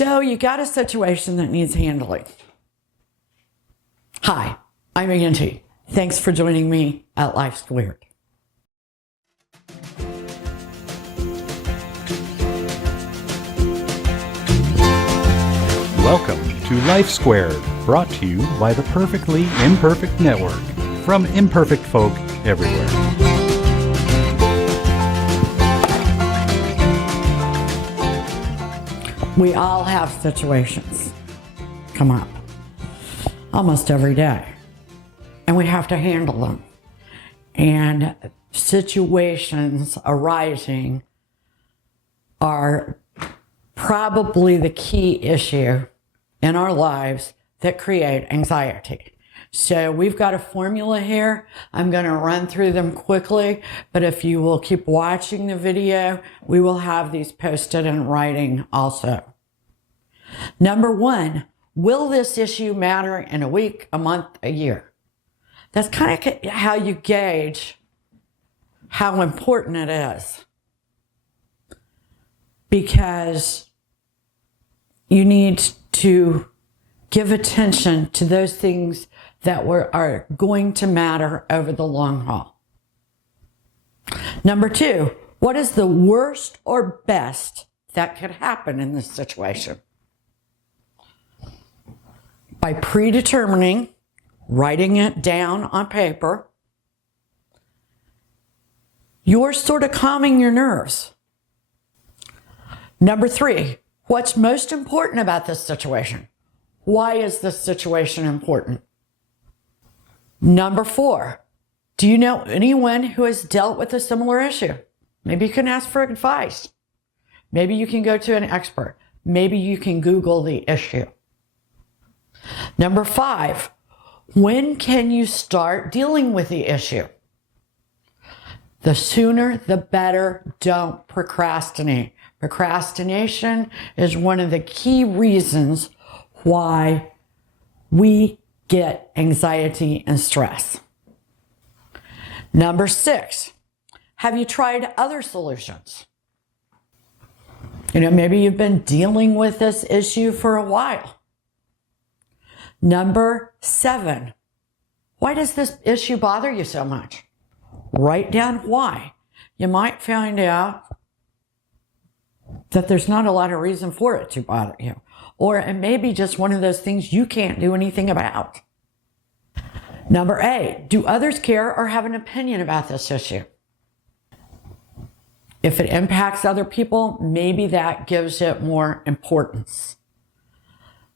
So you got a situation that needs handling. Hi, I'm Angie. Thanks for joining me at Life Squared. Welcome to Life Squared, brought to you by the Perfectly Imperfect Network, from imperfect folk everywhere. We all have situations come up almost every day, and we have to handle them. And situations arising are probably the key issue in our lives that create anxiety. So we've got a formula here. I'm going to run through them quickly, but if you will keep watching the video, we will have these posted in writing also. Number one, will this issue matter in a week, a month, a year? That's kind of how you gauge how important it is. Because you need to give attention to those things that are going to matter over the long haul. Number two, what is the worst or best that could happen in this situation? By predetermining, writing it down on paper, you're sort of calming your nerves. Number three, what's most important about this situation? Why is this situation important? Number four, do you know anyone who has dealt with a similar issue? Maybe you can ask for advice. Maybe you can go to an expert. Maybe you can Google the issue. Number five, when can you start dealing with the issue? The sooner, the better. Don't procrastinate. Procrastination is one of the key reasons why we get anxiety and stress. Number six, have you tried other solutions? Maybe you've been dealing with this issue for a while. Number seven, why does this issue bother you so much? Write down why. You might find out that there's not a lot of reason for it to bother you. Or it may be just one of those things you can't do anything about. Number eight, do others care or have an opinion about this issue? If it impacts other people, maybe that gives it more importance.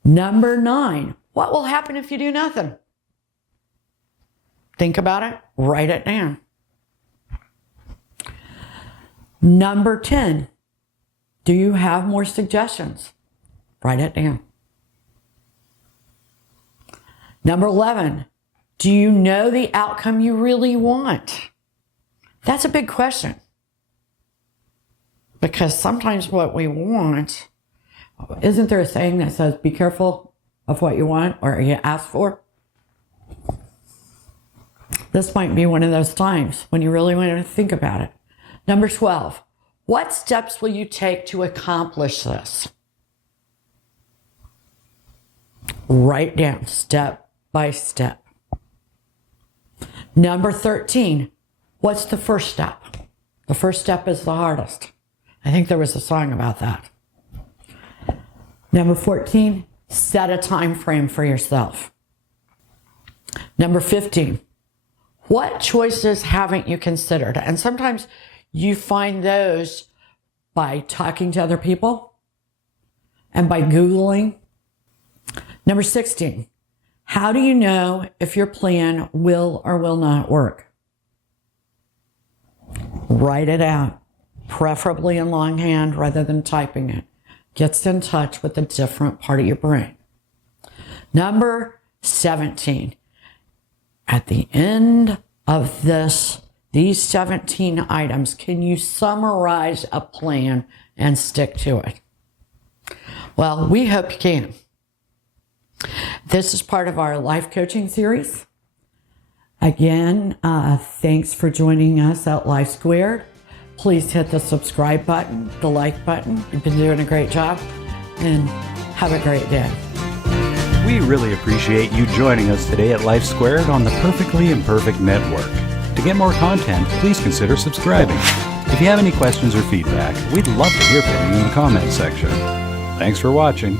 Number nine, what will happen if you do nothing? Think about it, write it down. Number 10, do you have more suggestions? Write it down. Number 11, do you know the outcome you really want? That's a big question. Because sometimes what we want, isn't there a saying that says, be careful of what you want or you ask for? This might be one of those times when you really want to think about it. Number 12, what steps will you take to accomplish this? Write down step by step. Number 13, what's the first step? The first step is the hardest. I think there was a song about that. Number 14, set a time frame for yourself. Number 15, what choices haven't you considered? And sometimes you find those by talking to other people and by Googling. Number 16, how do you know if your plan will or will not work? Write it out, preferably in longhand rather than typing it. Gets in touch with a different part of your brain. Number 17, at the end of these 17 items, can you summarize a plan and stick to it? Well, we hope you can. This is part of our life coaching series. Again, thanks for joining us at Life Squared. Please hit the subscribe button, the like button. You've been doing a great job. and have a great day. We really appreciate you joining us today at Life Squared on the Perfectly Imperfect Network. To get more content, please consider subscribing. If you have any questions or feedback, we'd love to hear from you in the comments section. Thanks for watching.